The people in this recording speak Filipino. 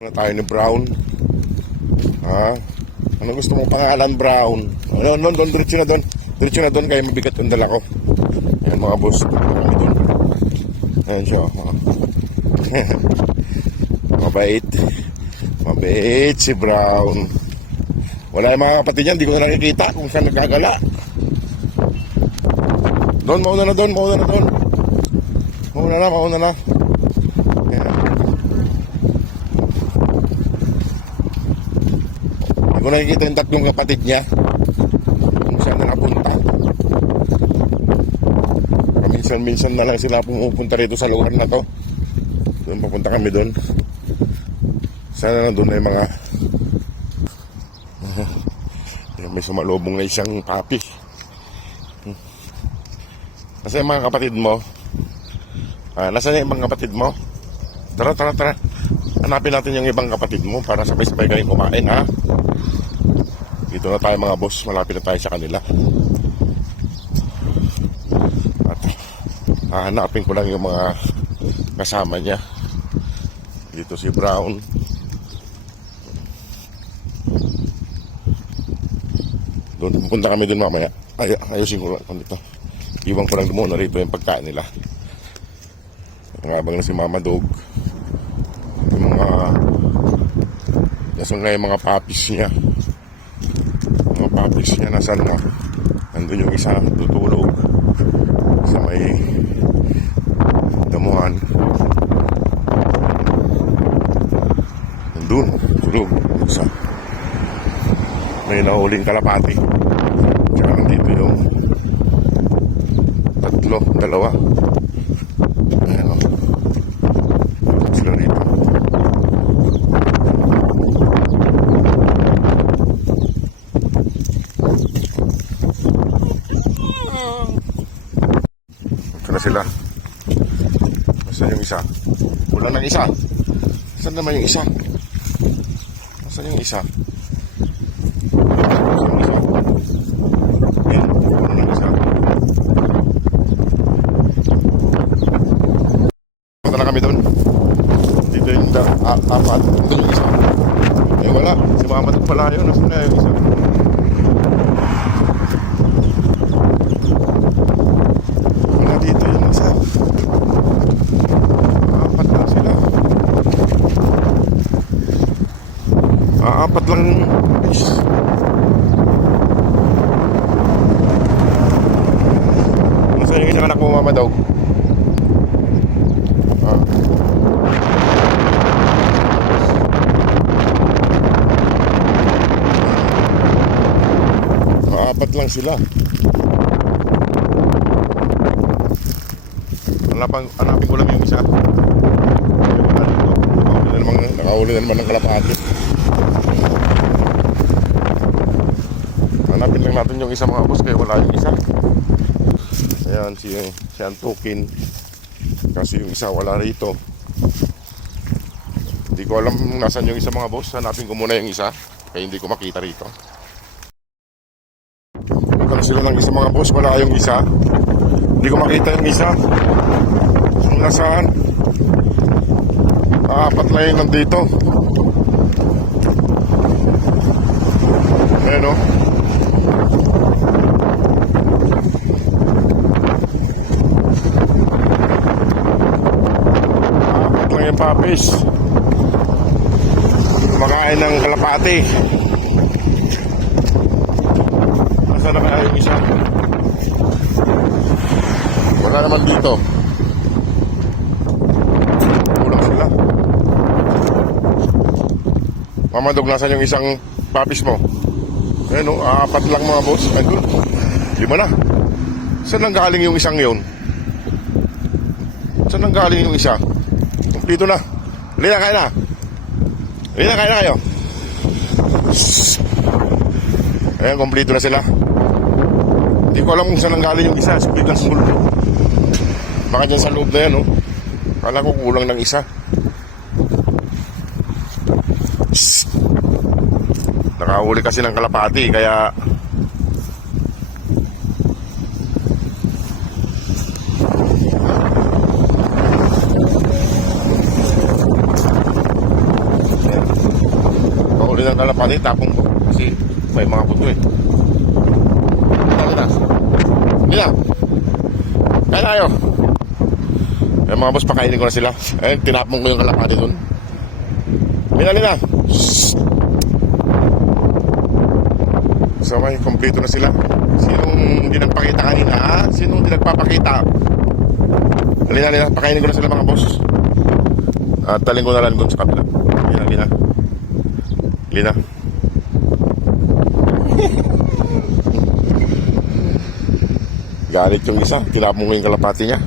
Na tayo ni Brown. Ha? Ano gusto mong pangalan, Brown? Doon, diretso na doon. Diretso na doon, kaya mabigat yung dala ko. Ayan mga boss. Kami doon. Ayan siya. Mabait. Mabait si Brown. Wala yung mga kapatid niyan, hindi ko na nakikita kung saan nagagala. Doon, mauna na doon. Mauna na. Ayan. Hindi ko nakikita yung tatlong kapatid niya kung saan na napunta. Minsan na lang sila pumupunta rito sa lugar na to. Doon papunta kami doon. Sana na doon na yung mga may sumalubong na isang papi. Nasaan yung mga kapatid mo? Nasaan yung ibang kapatid mo? Tara. Hanapin natin yung ibang kapatid mo para sabay-sabay kayong kumain, ha? Dito na tayo mga boss. Malapit na tayo sa kanila. At hahanapin ko lang yung mga kasama niya. Dito si Brown. Doon, pupunta kami doon mamaya. Ayusin ko lang dito. Iwan ko lang muna rito yung pagkain nila. Habang na si Mama Dog. Yung mga nasaan nga yung mga papis niya. Mga papis niya nasaan na. Nandun yung isa tutulog sa may damuhan. Nandun tulog isa. May nahuling kalapati. Tsaka nandito yung dalawa. Ayan o. Sila rito. Ito na sila. Nasaan yung isa? Wala nang isa. Nasaan naman yung isa? Nasaan yung isa? Kami doon. Dito yung apat. Doon yung isa. Eh wala. Si Mama Dog pala yun. Nasaan na yung isa? Wala dito yung isa. Apat lang sila. Apat lang. Nasaan yung isang anak mo, Mama Dog? Apat lang sila. Hanapin ko lang yung isa. Nakahuli na naman ng kalapati. Hanapin lang natin yung isa mga boss, kaya wala yung isa. Ayan si Antukin. Kasi yung isa wala rito. Hindi ko alam nasan yung isa mga boss. Hanapin ko muna yung isa, kaya hindi ko makita rito. Sila lang isa mga boss, wala yung isa. Hindi ko makita yung isa. Kung nasaan. Apat na yung nandito. Ayan o. Apat lang yung papis. Kumakain ng kalapati. Nasaan na kaya yung isa? Wala naman dito. Kulang sila. Mama Dog, nasaan yung isang papis mo? Ayan o, apat lang mga boss. Ayun, 5 na. Saan nang galing yung isang yun? Saan nang galing yung isa? Kumplito na. Halina, kain na. Halina, kain na kayo. Ayan, kumplito na sila. Hindi ko alam kung saan nanggaling yung isa. So biglang sumulpo. Baka dyan sa loob na yan, oh. Kala ko kulang ng isa. Nakahuli kasi ng kalapati, kaya huli ng kalapati, tapong ko. Kasi may mga puto eh. Lina. Lina. Kaya tayo. Eh mga boss, pakainin ko na sila. Eh, tinapong ko yung kalapati dun. Lina. Shhh. So may kompleto na sila. Sinong hindi nagpakita kanina ha? Sinong hindi nagpapakita? Lina, pakainin ko na sila mga boss. At taling ko na lang doon sa kabila. Lina. Galit yung isa, tinapong ko yung kalapati niya.